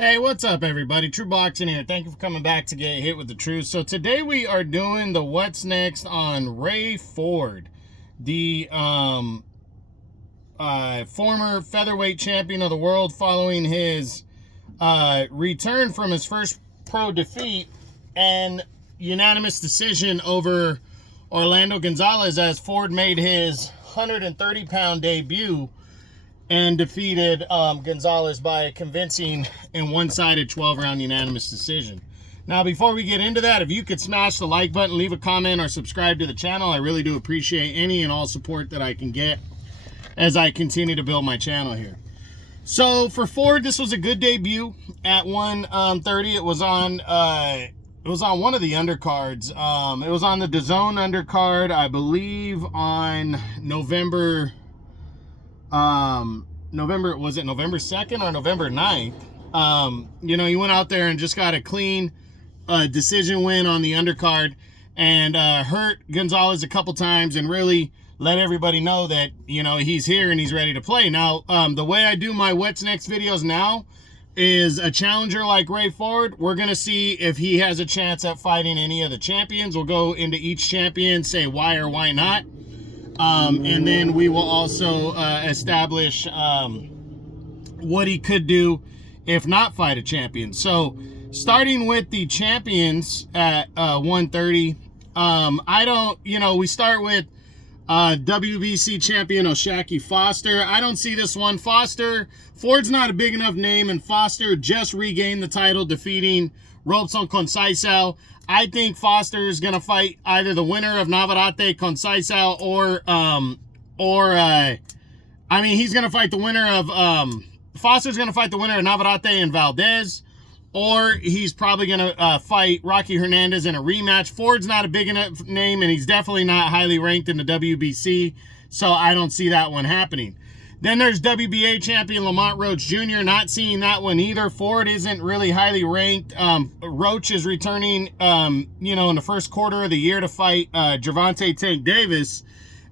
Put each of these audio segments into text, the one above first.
Hey, what's up, everybody? True Boxing here. Thank you for coming back to get hit with the truth. So today we are doing the what's next on Ray Ford, the former featherweight champion of the world, following his return from his first pro defeat and unanimous decision over Orlando Gonzalez, as Ford made his 130-pound debut and defeated Gonzalez by a convincing and one-sided 12-round unanimous decision. Now, before we get into that, if you could smash the like button, leave a comment, or subscribe to the channel, I really do appreciate any and all support that I can get as I continue to build my channel here. So for Ford, this was a good debut at 130. It was on one of the undercards. It was on the DAZN undercard, I believe, on November 2nd or November 9th. He went out there and just got a clean decision win on the undercard and hurt Gonzalez a couple times and really let everybody know that, he's here and he's ready to play. Now, the way I do my What's Next videos now is a challenger like Ray Ford. We're going to see if he has a chance at fighting any of the champions. We'll go into each champion, say why or why not. And then we will also establish what he could do if not fight a champion. So starting with the champions at 130, we start with WBC champion O'Shaquie Foster. I don't see this one. Ford's not a big enough name, and Foster just regained the title, defeating Robson Conceição. I think Foster is going to fight either the winner of Navarrete Conceição he's going to fight the winner of, Foster's going to fight the winner of Navarrete and Valdez, or he's probably going to fight Rocky Hernandez in a rematch. Ford's not a big enough name, and he's definitely not highly ranked in the WBC, so I don't see that one happening. Then there's WBA champion Lamont Roach Jr. Not seeing that one either. Ford isn't really highly ranked. Roach is returning, in the first quarter of the year to fight Gervonta Tank Davis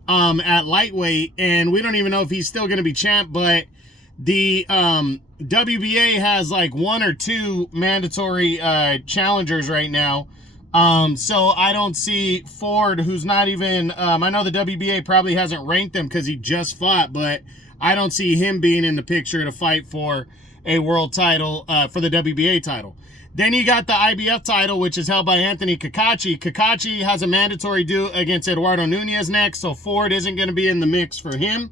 at lightweight, and we don't even know if he's still going to be champ, but the WBA has like one or two mandatory challengers right now. So I don't see Ford, who's not even, I know the WBA probably hasn't ranked him because he just fought, but I don't see him being in the picture to fight for a world title, for the WBA title. Then you got the IBF title, which is held by Anthony Cacace. Cacace has a mandatory due against Eduardo Nunez next, so Ford isn't going to be in the mix for him.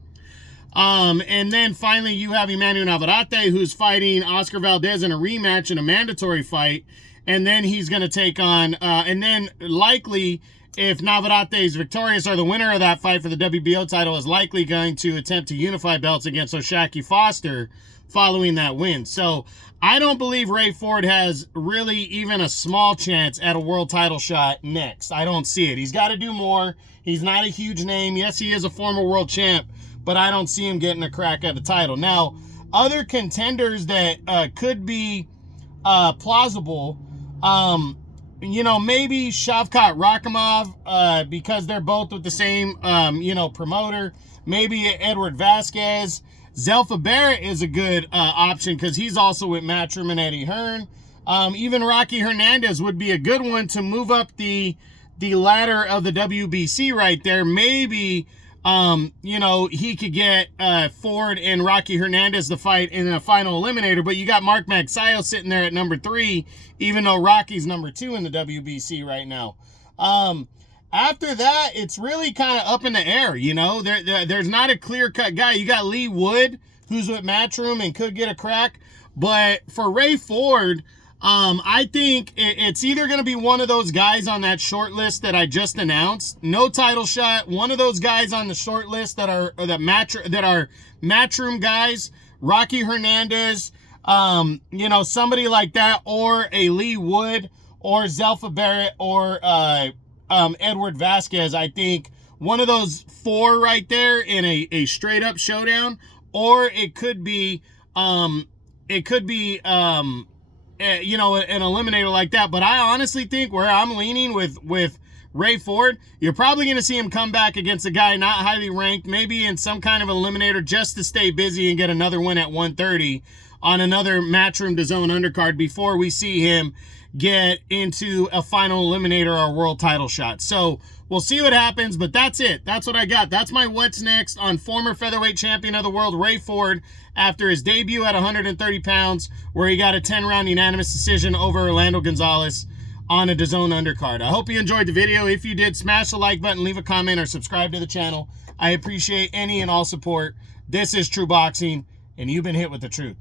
And then finally you have Emmanuel Navarrete, who's fighting Oscar Valdez in a rematch in a mandatory fight. And then he's going to take on, and then likely, if Navarrete is victorious or the winner of that fight for the WBO title is likely going to attempt to unify belts against O'Shaquie Foster following that win. So I don't believe Ray Ford has really even a small chance at a world title shot next. I don't see it. He's got to do more. He's not a huge name. Yes, he is a former world champ, but I don't see him getting a crack at the title. Now, other contenders that could be plausible, maybe Shavkat Rakhimov, because they're both with the same, promoter. Maybe Edward Vasquez. Zelfa Barrett is a good option because he's also with Matchroom and Eddie Hearn. Even Rocky Hernandez would be a good one to move up the ladder of the WBC right there. Maybe, he could get Ford and Rocky Hernandez to fight in a final eliminator, but you got Mark Magsayo sitting there at number 3, even though Rocky's number 2 in the WBC right now. After that, it's really kind of up in the air, there's not a clear-cut guy. You got Lee Wood, who's with Matchroom and could get a crack, but for Ray Ford, I think it's either going to be one of those guys on that short list that I just announced, no title shot, one of those guys on the short list that are Matchroom guys, Rocky Hernandez, somebody like that, or a Lee Wood, or Zelfa Barrett, or Edward Vasquez. I think one of those 4 right there in a straight up showdown, or it could be an eliminator like that. But I honestly think where I'm leaning with Ray Ford, you're probably going to see him come back against a guy not highly ranked, maybe in some kind of eliminator just to stay busy and get another win at 130 on another Matchroom DAZN undercard before we see him get into a final eliminator or world title shot. So we'll see what happens, but that's it. That's what I got. That's my what's next on former featherweight champion of the world, Ray Ford, after his debut at 130 pounds, where he got a 10-round unanimous decision over Orlando Gonzalez on a DAZN undercard. I hope you enjoyed the video. If you did, smash the like button, leave a comment, or subscribe to the channel. I appreciate any and all support. This is True Boxing, and you've been hit with the truth.